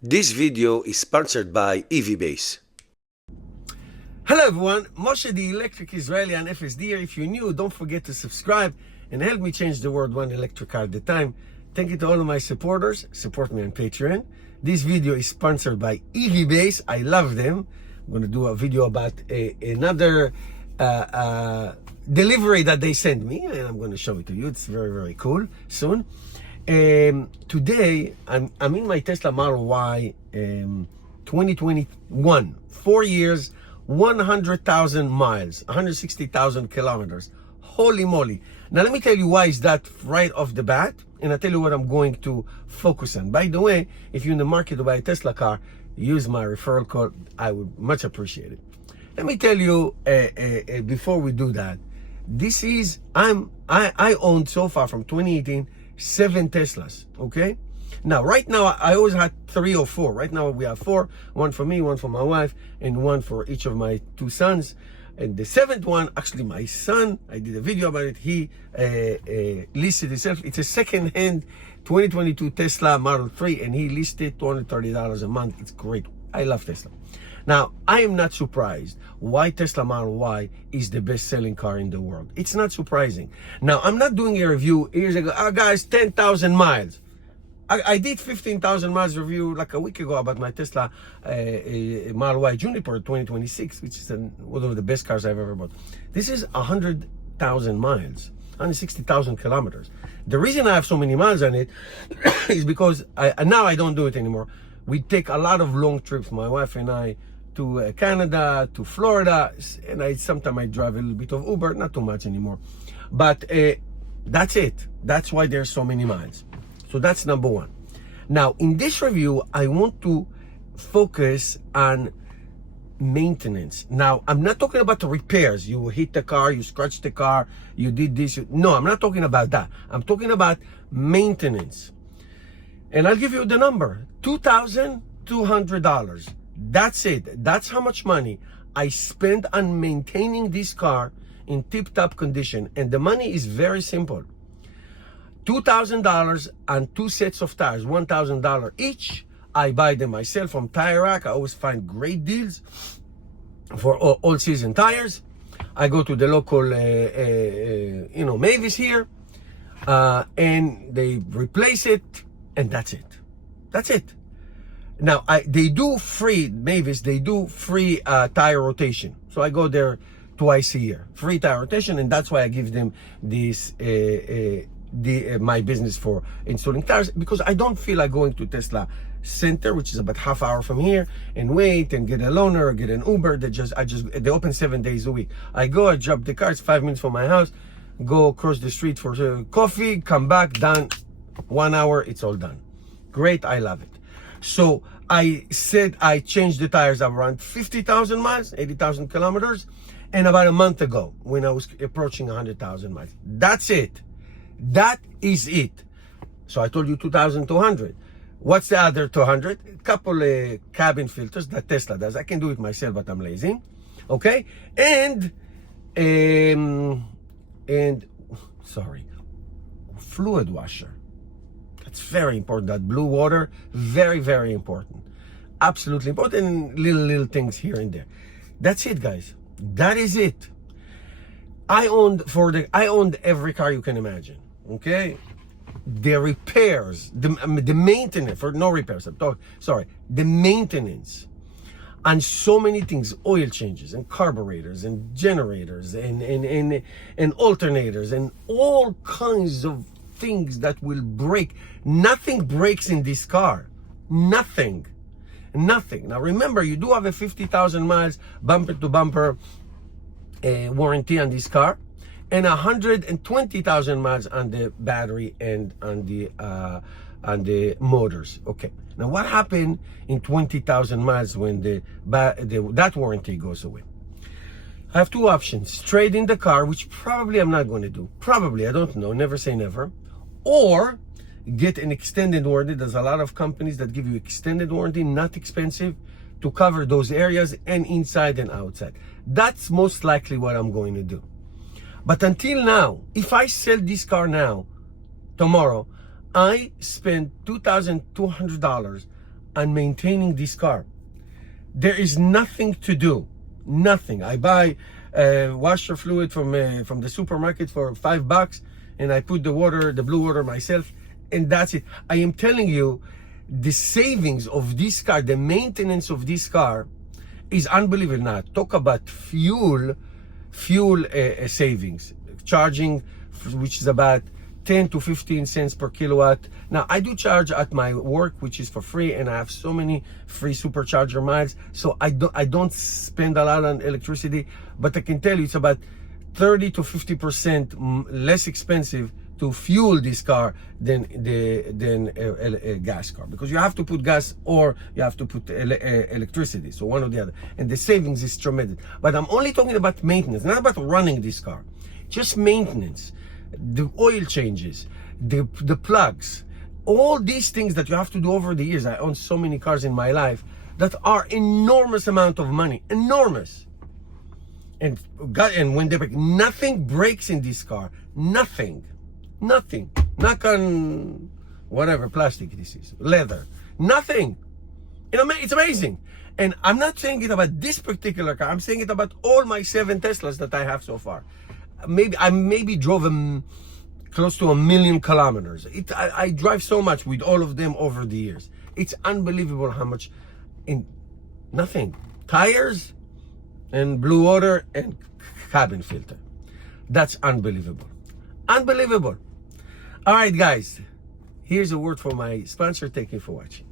This video is sponsored by EVBase. Hello everyone, Moshe the Electric Israeli and FSD here. If you're new, don't forget to subscribe and help me change the world one electric car at a time. Thank you to all of my supporters. Support me on Patreon. This video is sponsored by EVBase. I love them. I'm going to do a video about another delivery that they sent me, and I'm going to show it to you. It's very, very cool soon. Today, I'm in my Tesla Model Y 2021, 4 years, 100,000 miles, 160,000 kilometers. Holy moly. Now, let me tell you why is that right off the bat, and I'll tell you what I'm going to focus on. By the way, if you're in the market to buy a Tesla car, use my referral code. I would much appreciate it. Let me tell you, before we do that, this is, I owned so far from 2018, 7 Teslas, okay? Now, right now, I always had 3 or 4. Right now, we have 4. 1 for me, 1 for my wife, and 1 for each of my 2 sons. And the 7th one, actually, my son, I did a video about it. He listed himself. It's a second-hand 2022 Tesla Model 3, and he listed $230 a month. It's great. I love Tesla. Now, I am not surprised why Tesla Model Y is the best-selling car in the world. It's not surprising. Now, I'm not doing a review. Here's a guys, 10,000 miles. I did 15,000 miles review like a week ago about my Tesla Model Y Juniper 2026, which is one of the best cars I've ever bought. This is 100,000 miles, 160,000 kilometers. The reason I have so many miles on it is because now I don't do it anymore. We take a lot of long trips, my wife and I, to Canada, to Florida, and sometimes I drive a little bit of Uber, not too much anymore. But that's it. That's why there's so many miles. So that's number one. Now, in this review, I want to focus on maintenance. Now, I'm not talking about the repairs. You hit the car, you scratch the car, you did this. No, I'm not talking about that. I'm talking about maintenance. And I'll give you the number, $2,200. That's it. That's how much money I spend on maintaining this car in tip-top condition. And the money is very simple. $2,000 and 2 sets of tires, $1,000 each. I buy them myself from Tire Rack. I always find great deals for all-season tires. I go to the local, Mavis here, and they replace it, and that's it. That's it. Now, they do free, Mavis, they do free tire rotation. So I go there twice a year, free tire rotation, and that's why I give them this my business for installing tires, because I don't feel like going to Tesla Center, which is about half hour from here, and wait and get a loaner or get an Uber. They open 7 days a week. I go, I drop the car, it's 5 minutes from my house, go across the street for coffee, come back, done. 1 hour, it's all done. Great, I love it. So I said I changed the tires around 50,000 miles, 80,000 kilometers, and about a month ago when I was approaching 100,000 miles. That's it. That is it. So I told you 2,200. What's the other 200? A couple cabin filters that Tesla does. I can do it myself, but I'm lazy. Okay? And fluid washer. That's very important. That blue water, very, very important. Absolutely important. And little things here and there. That's it, guys. That is it. I owned every car you can imagine. Okay, the repairs, the maintenance, for no repairs, the maintenance and so many things, oil changes and carburetors and generators and alternators and all kinds of things that will break. Nothing breaks in this car. Nothing. Now remember, you do have a 50,000 miles bumper to bumper warranty on this car, and 120,000 miles on the battery and on the motors. Okay. Now, what happened in 20,000 miles when that warranty goes away? I have 2 options: trade in the car, which probably I'm not going to do. Probably, I don't know. Never say never. Or get an extended warranty. There's a lot of companies that give you extended warranty, not expensive, to cover those areas and inside and outside. That's most likely what I'm going to do. But until now, if I sell this car now, tomorrow, I spend $2,200 on maintaining this car. There is nothing to do, nothing. I buy washer fluid from the supermarket for $5, and I put the blue water myself, and that's it. I am telling you, the savings of this car, the maintenance of this car is unbelievable. Now, talk about fuel savings. Charging, which is about 10 to 15 cents per kilowatt. Now, I do charge at my work, which is for free, and I have so many free supercharger miles, so I don't spend a lot on electricity, but I can tell you it's about 30 to 50% less expensive to fuel this car than a gas car, because you have to put gas or you have to put electricity, so one or the other, and the savings is tremendous. But I'm only talking about maintenance, not about running this car, just maintenance, the oil changes, the plugs, all these things that you have to do over the years. I own so many cars in my life that are enormous amount of money, enormous. And when they break, nothing breaks in this car, nothing. Knock on whatever plastic this is, leather, nothing. It's amazing. And I'm not saying it about this particular car, I'm saying it about all my 7 Teslas that I have so far. I maybe drove close to 1 million kilometers. I drive so much with all of them over the years. It's unbelievable how much nothing. Tires and blue water and cabin filter. That's unbelievable. Unbelievable. All right, guys. Here's a word from my sponsor. Thank you for watching.